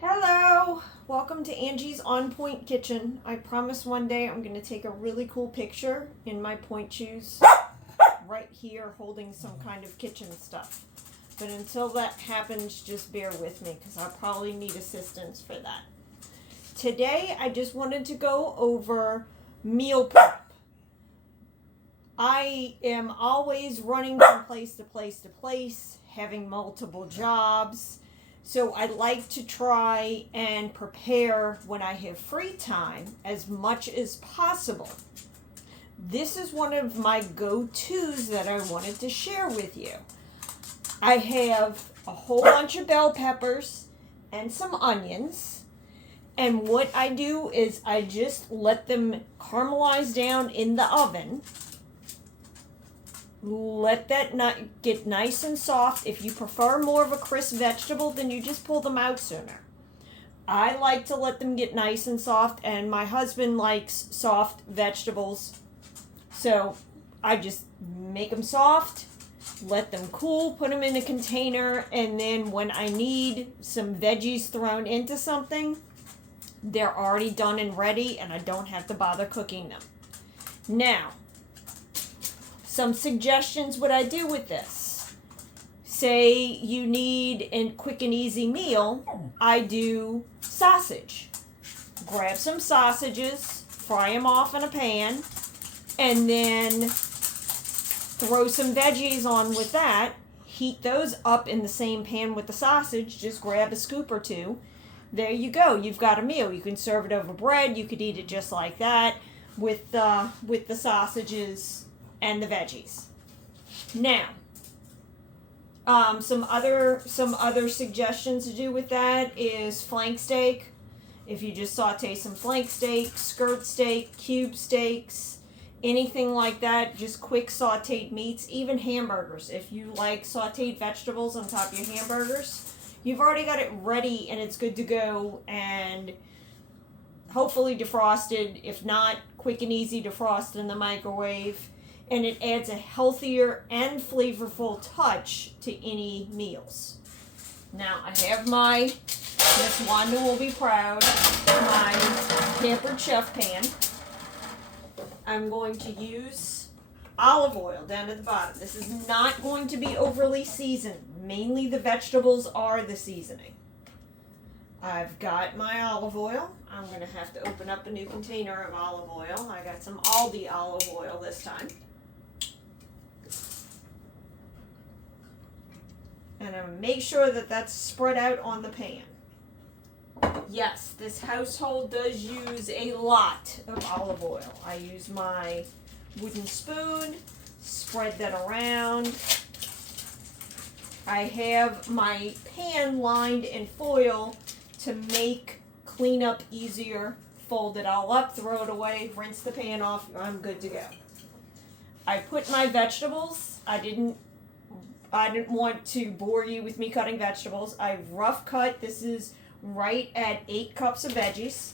Hello, welcome to Angie's On Point Kitchen. I promise one day I'm going to take a really cool picture in my point shoes right here holding some kind of kitchen stuff. But until that happens, just bear with me because I'll probably need assistance for that. Today I just wanted to go over meal prep. I am always running from place to place to place, having multiple jobs. So I like to try and prepare when I have free time as much as possible. This is one of my go-tos that I wanted to share with you. I have a whole bunch of bell peppers and some onions. And what I do is I just let them caramelize down in the oven. Let that get nice and soft. If you prefer more of a crisp vegetable, then you just pull them out sooner. I like to let them get nice and soft, and my husband likes soft vegetables. So I just make them soft, let them cool, put them in a container, and then when I need some veggies thrown into something, they're already done and ready, and I don't have to bother cooking them. Now, some suggestions what I do with this. Say you need a quick and easy meal, I do sausage. Grab some sausages, fry them off in a pan, and then throw some veggies on with that. Heat those up in the same pan with the sausage. Just grab a scoop or two. There you go. You've got a meal. You can serve it over bread. You could eat it just like that with the sausages and the veggies. Now, some other suggestions to do with that is flank steak. If you just saute some flank steak, skirt steak, cube steaks, anything like that, just quick sauteed meats, even hamburgers. If you like sauteed vegetables on top of your hamburgers, you've already got it ready and it's good to go and hopefully defrosted. If not, quick and easy defrost in the microwave. And it adds a healthier and flavorful touch to any meals. Now, I have my, Miss Wanda will be proud, my Pampered Chef pan. I'm going to use olive oil down at the bottom. This is not going to be overly seasoned. Mainly the vegetables are the seasoning. I've got my olive oil. I'm going to have to open up a new container of olive oil. I got some Aldi olive oil this time. And I'm going to make sure that that's spread out on the pan. Yes, this household does use a lot of olive oil. I use my wooden spoon, spread that around. I have my pan lined in foil to make cleanup easier. Fold it all up, throw it away, rinse the pan off, I'm good to go. I put my vegetables, I didn't want to bore you with me cutting vegetables. I rough cut. This is right at 8 cups of veggies.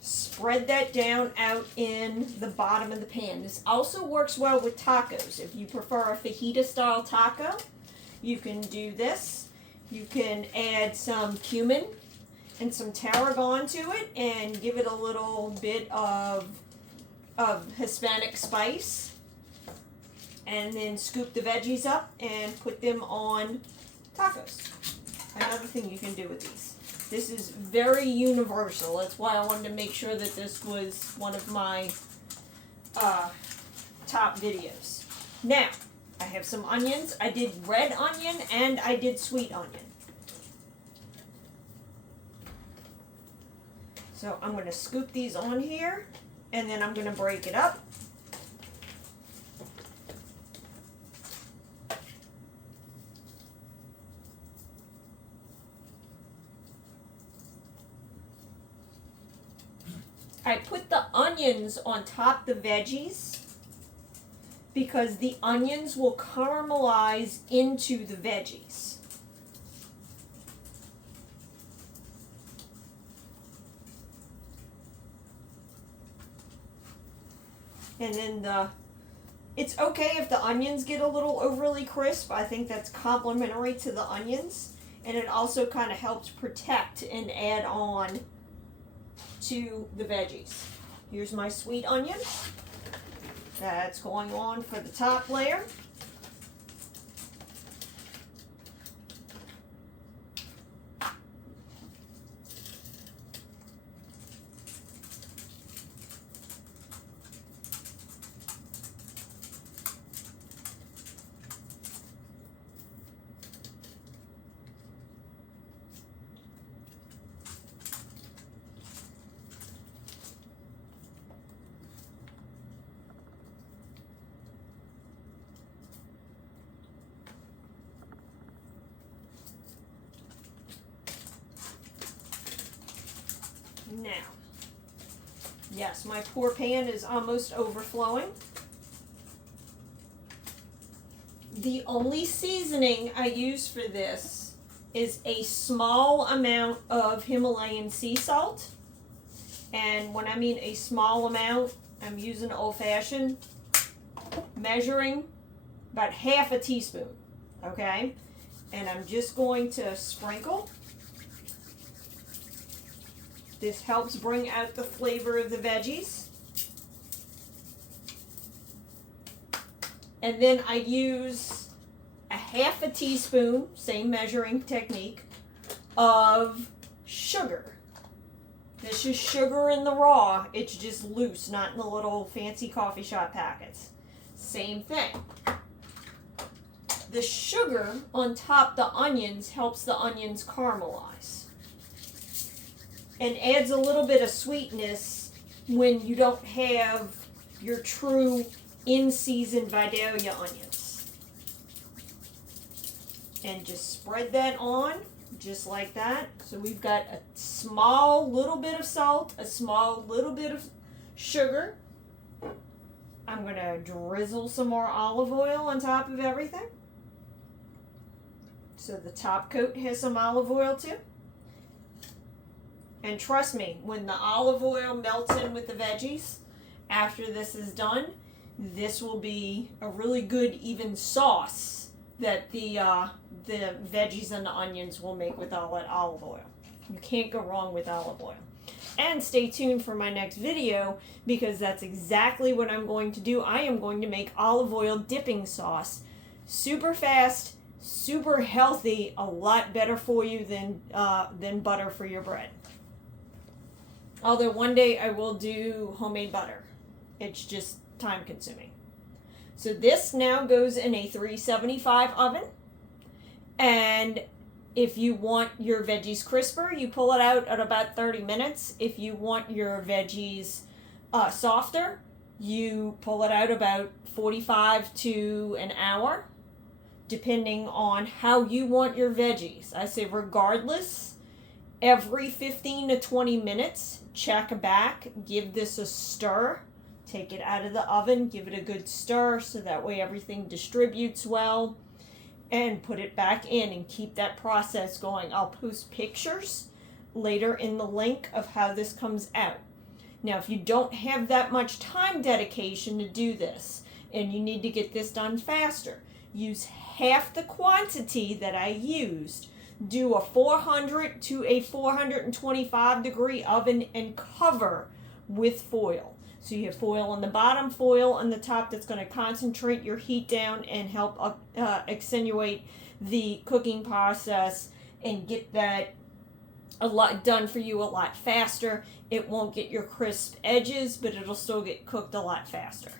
Spread that down out in the bottom of the pan. This also works well with tacos. If you prefer a fajita style taco, you can do this. You can add some cumin and some tarragon to it and give it a little bit of Hispanic spice, and then scoop the veggies up and put them on tacos. Another thing you can do with these. This is very universal. That's why I wanted to make sure that this was one of my top videos. Now, I have some onions. I did red onion and I did sweet onion. So I'm going to scoop these on here. And then I'm going to break it up. I put the onions on top of the veggies because the onions will caramelize into the veggies. And then It's okay if the onions get a little overly crisp. I think that's complimentary to the onions. And it also kind of helps protect and add on to the veggies. Here's my sweet onion. That's going on for the top layer. Now, yes, my poor pan is almost overflowing. The only seasoning I use for this is a small amount of Himalayan sea salt. And when I mean a small amount, I'm using old-fashioned, measuring about half a teaspoon, okay? And I'm just going to sprinkle. This helps bring out the flavor of the veggies. And then I use a half a teaspoon, same measuring technique, of sugar. This is sugar in the raw. It's just loose, not in the little fancy coffee shop packets. Same thing. The sugar on top the onions helps the onions caramelize. And adds a little bit of sweetness when you don't have your true in-season Vidalia onions. And just spread that on, just like that. So we've got a small little bit of salt, a small little bit of sugar. I'm going to drizzle some more olive oil on top of everything. So the top coat has some olive oil too. And trust me, when the olive oil melts in with the veggies, after this is done, this will be a really good even sauce that the veggies and the onions will make with all that olive oil. You can't go wrong with olive oil. And stay tuned for my next video, because that's exactly what I'm going to do. I am going to make olive oil dipping sauce. Super fast, super healthy, a lot better for you than butter for your bread. Although one day I will do homemade butter. It's just time consuming. So this now goes in a 375 oven. And if you want your veggies crisper, you pull it out at about 30 minutes. If you want your veggies softer, you pull it out about 45 to an hour, depending on how you want your veggies. I say regardless, every 15 to 20 minutes, check back, give this a stir, take it out of the oven, give it a good stir so that way everything distributes well, and put it back in and keep that process going. I'll post pictures later in the link of how this comes out. Now, if you don't have that much time dedication to do this and you need to get this done faster, use half the quantity that I used. Do a 400 to a 425 degree oven and cover with foil. So you have foil on the bottom, foil on the top that's going to concentrate your heat down and help accentuate the cooking process and get that a lot done for you a lot faster. It won't get your crisp edges, but it'll still get cooked a lot faster.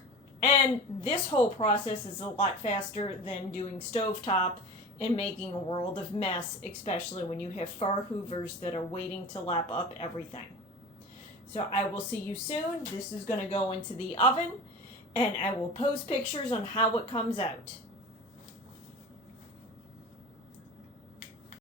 And this whole process is a lot faster than doing stovetop and making a world of mess, especially when you have fur hoovers that are waiting to lap up everything. So I will see you soon. This is going to go into the oven, and I will post pictures on how it comes out.